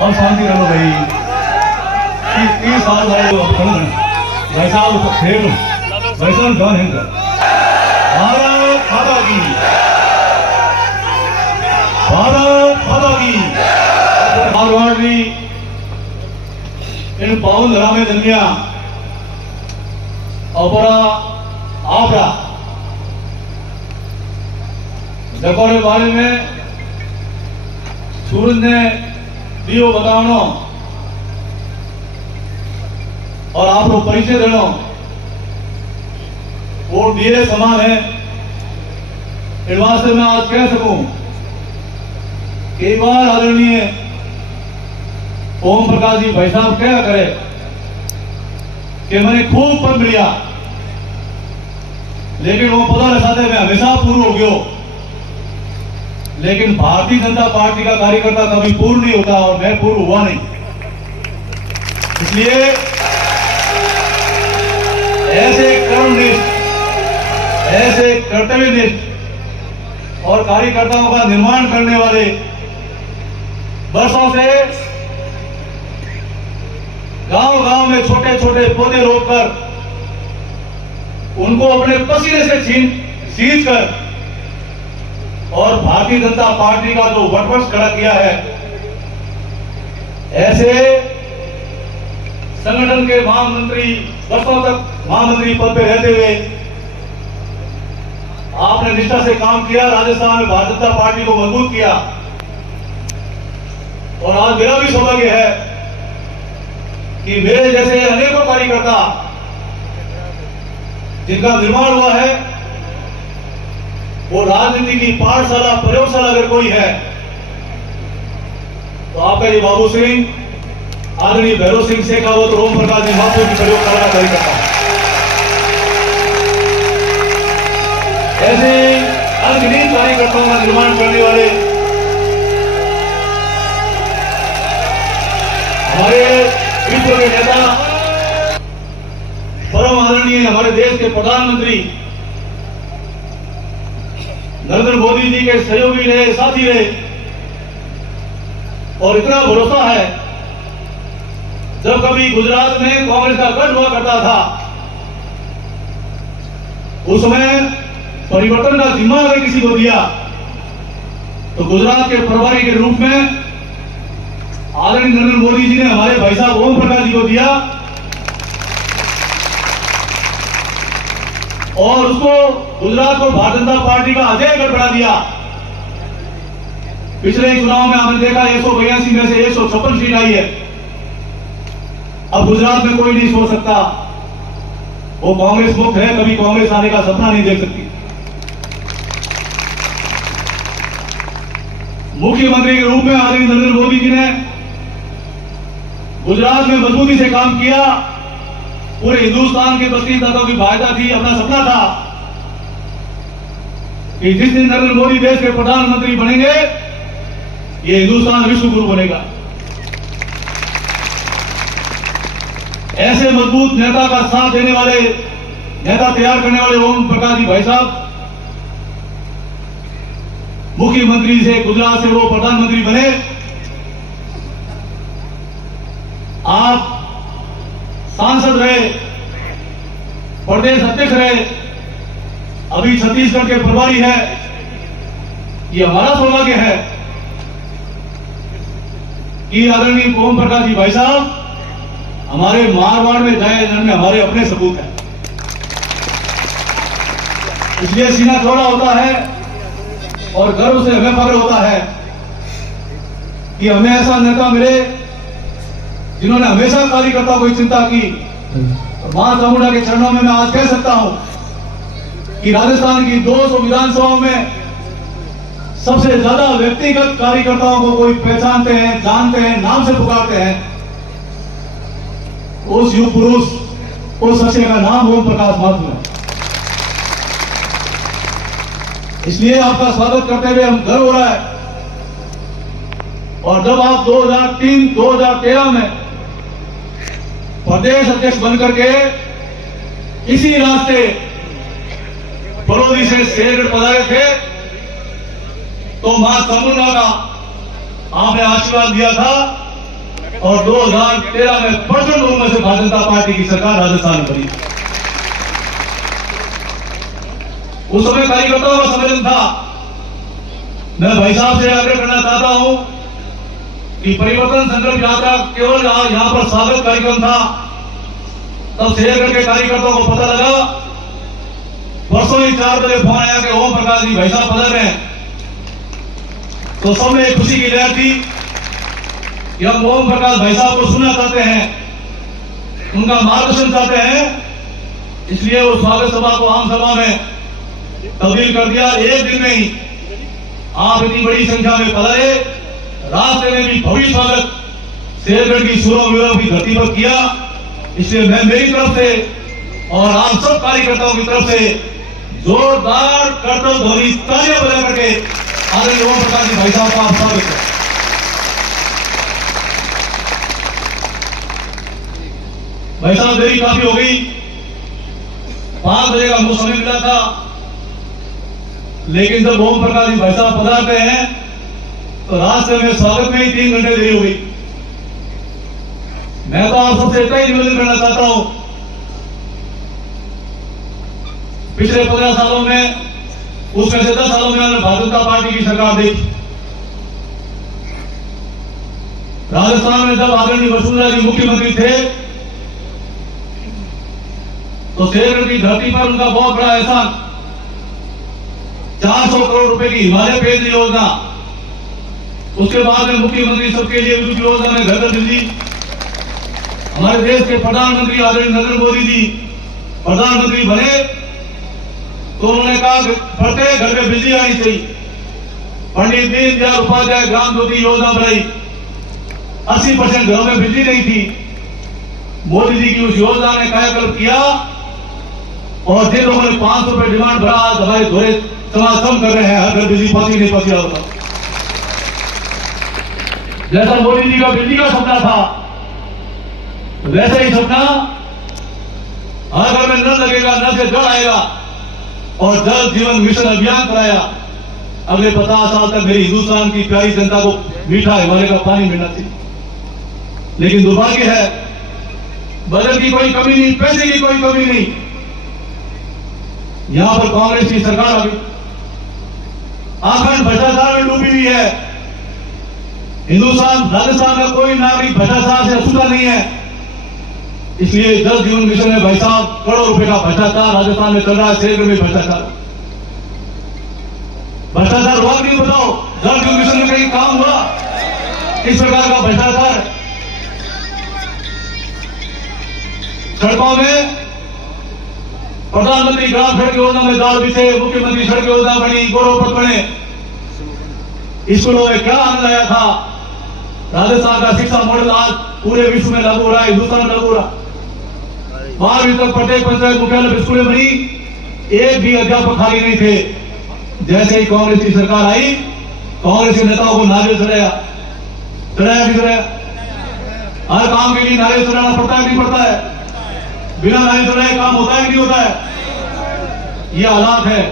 और शांति रहो भाई। 30 साल भाई साहब खेल भाई साहब कौन है भारत माता की, भारत माता की। मारवाड़ी इन पावन धरा में धनिया अपरा आपरा देखो रे बारे में सूरज ने दियो बतावनो और आप लोग परिचय देनो वो दिए समान है। इस वास्ते मैं आज कह सकूं कई बार आदरणीय ओम प्रकाश जी भाई साहब क्या करे कि मैंने खूब पद लिया लेकिन वो पता लगाते मैं हमेशा पूर्ण हो गयो। लेकिन भारतीय जनता पार्टी का कार्यकर्ता कभी पूर्ण नहीं होता और मैं पूर्ण हुआ नहीं। इसलिए ऐसे कर्मनिष्ठ, ऐसे कर्तव्यनिष्ठ और कार्यकर्ताओं का निर्माण करने वाले वर्षों से गांव-गांव में छोटे छोटे पौधे रोपकर उनको अपने पसीने से सींच कर और भारतीय जनता पार्टी का जो वटवृक्ष खड़ा किया है, ऐसे संगठन के महामंत्री वर्षों तक महामंत्री पद पे रहते हुए आपने निष्ठा से काम किया, राजस्थान में भारतीय जनता पार्टी को मजबूत किया। और आज मेरा भी सौभाग्य है कि मेरे जैसे अनेकों कार्यकर्ता जिनका निर्माण हुआ है, वो राजनीति की पाठशाला प्रयोगशाला अगर कोई है तो आपका ये बाबू सिंह, आदरणीय भैरव सिंह शेखावत, ओम प्रकाश जी बापू की प्रयोगशाला का कार्यकर्ता। ऐसे अनगिनत कार्यकर्ताओं का निर्माण करने वाले हमारे विश्व के नेता, परम आदरणीय हमारे देश के प्रधानमंत्री नरेंद्र मोदी जी के सहयोगी रहे, साथी रहे। और इतना भरोसा है, जब कभी गुजरात में कांग्रेस का गठ हुआ करता था उस समय परिवर्तन का जिम्मा अगर किसी को दिया तो गुजरात के प्रभारी के रूप में आदरणीय नरेंद्र मोदी जी ने हमारे भाई साहब ओम प्रकाश जी को दिया और उसको गुजरात को भारतीय जनता पार्टी का अजय गढ़ बना दिया। पिछले चुनाव में आपने देखा 182 में से 156 सीट आई है। अब गुजरात में कोई नहीं सोच सकता वो कांग्रेस मुक्त है, कभी कांग्रेस आने का सपना नहीं देख सकती। मुख्यमंत्री के रूप में आदरणीय नरेंद्र मोदी जी ने गुजरात में मजबूती से काम किया। पूरे हिंदुस्तान के बस्ती दाताओं की भाईता थी, अपना सपना था कि जिस दिन नरेंद्र मोदी देश के प्रधानमंत्री बनेंगे ये हिंदुस्तान विश्व गुरु बनेगा। ऐसे मजबूत नेता का साथ देने वाले, नेता तैयार करने वाले ओम प्रकाश जी भाई साहब मुख्यमंत्री से गुजरात से वो प्रधानमंत्री बने। आप सांसद रहे, प्रदेश अध्यक्ष रहे, अभी छत्तीसगढ़ के प्रभारी है। ये हमारा सौभाग्य है कि आदरणीय ओम प्रकाश जी भाई साहब हमारे मारवाड़ में जाए जिनमें हमारे अपने सबूत हैं। इसलिए सीना चौड़ा होता है और गर्व से हमें फख्र होता है कि हमें ऐसा नेता मिले जिन्होंने हमेशा कार्यकर्ता को चिंता की। मां चामुंडा के चरणों में मैं आज कह सकता हूं कि राजस्थान की 200 विधानसभाओं में सबसे ज्यादा व्यक्तिगत कार्यकर्ताओं को कोई पहचानते हैं, जानते हैं, नाम से पुकारते हैं, उस युग पुरुष, उस शख्स का नाम ओम प्रकाश महतो है। इसलिए आपका स्वागत करते हुए हम गर्व हो रहा है। और जब आप 2013 में प्रदेश अध्यक्ष बनकर के इसी रास्ते बड़ौदी से शेरगढ़ पधारे थे तो मां चामुंडा का आपने आशीर्वाद दिया था और 2013 में प्रचंड बहुमत से भारतीय जनता पार्टी की सरकार राजस्थान में बनी। उस समय कार्यकर्ताओं का सम्मेलन था। मैं भाई साहब से आग्रह करना चाहता हूं कि परिवर्तन संकल्प यात्रा केवल यहां पर स्वागत कार्यक्रम था। तब शेरगढ़ के कार्यकर्ताओं को पता लगा, परसों ही 4 बजे फोन आया कि ओम प्रकाश जी भाई साहब बदल रहे हैं। तो सबने एक खुशी की लहर थी कि हम ओम प्रकाश भाई साहब को सुनना चाहते हैं, उनका मार्गदर्शन चाहते हैं। इसलिए वो स्वागत सभा को आम सभा में तब्दील कर दिया। एक दिन में ही आप इतनी बड़ी संख्या में पधारे। रास्ते में भी भव्य स्वागत शेरगढ़ की सूरों वीरों की धरती पर किया। इसलिए मैं मेरी तरफ से और आप सब कार्यकर्ताओं की तरफ से जोरदार करतब ध्वनि तालियां बजा करके आदरणीय ओम प्रकाश जी भाई साहब का आप स्वागत है। भाई साहब देरी काफी हो गई, 5 बजे का मुझे समय मिला था, लेकिन जब ओम प्रकाश जी भाई साहब पधारते हैं तो रास्ते में स्वागत में ही 3 घंटे देरी हो गई। मैं तो आप सबसे इतना ही निवेदन करना चाहता हूं, पिछले 15 सालों में, उसमें से 10 सालों में हमने भारतीय जनता पार्टी की सरकार देखी। राजस्थान में जब आदरणीय वसुंधरा जी मुख्यमंत्री थे तो शेरगढ़ की धरती पर उनका बहुत बड़ा एहसान, 400 करोड़ रुपए की हिमालय पेयजल योजना, उसके बाद में मुख्यमंत्री सबके लिए विद्युत योजना में घर घर बिजली, हमारे देश के प्रधानमंत्री आदरणीय नरेंद्र मोदी जी प्रधानमंत्री बने तो उन्होंने कहा कि प्रत्येक घर में बिजली आनी चाहिए। पंडित दीनदयाल उपाध्याय ग्राम ज्योति योजना बनाई, 80% घरों में बिजली नहीं थी। मोदी जी की उस योजना ने कायाकल्प किया और जिन लोगों ने 500 रुपए डिमांड भरा, आज हमारे घोड़े समागम कर रहे हैं, हर घर बिजली पाती नहीं पाती होता। जैसा मोदी जी का बिजली का सपना था, वैसे ही सपना हर घर में नल लगेगा, नल से जल आएगा और जल जीवन मिशन अभियान कराया। अगले 50 साल तक मेरी हिंदुस्तान की प्यारी जनता को मीठा हिमालय का पानी मिलना चाहिए। लेकिन दुर्भाग्य है, बजट की कोई कमी नहीं, पैसे की कोई कमी नहीं। यहां पर कांग्रेस की सरकार आ गई, अखंड भ्रष्टाचार में डूबी हुई है। हिंदुस्तान राजस्थान का कोई नागरिक भ्रष्टाचार से अछूता नहीं है। इसलिए जल जीवन मिशन में भाई साहब करोड़ों रुपए का भ्रष्टाचार राजस्थान में चल रहा है। शेरगढ़ में भ्रष्टाचार हुआ नहीं, बताओ जल जीवन मिशन में कहीं काम हुआ? किस प्रकार का भ्रष्टाचार? सड़कों में प्रधानमंत्री ग्राम सड़क योजना में जाल बिछे, मुख्यमंत्री सड़क योजना बनी, गौरवपथ बने। स्कूलों में क्या आनंद आया था? राजस्थान का शिक्षा मॉडल आज पूरे विश्व में लागू हो रहा है, हिंदुस्तान में लागू हो रहा है। 12वीं तक प्रत्येक पंचायत मुख्यालय स्कूलें बनी, एक भी अध्यापक खाली नहीं थे। जैसे ही कांग्रेस की सरकार आई, कांग्रेस के नेताओं को नारियल चढ़ाया कि चढ़ाया? हर काम के लिए नारियल चढ़ाना पड़ता है कि नहीं पड़ता है? बिना नारियल चढ़ाए काम होता है कि नहीं होता है? ये हालात है।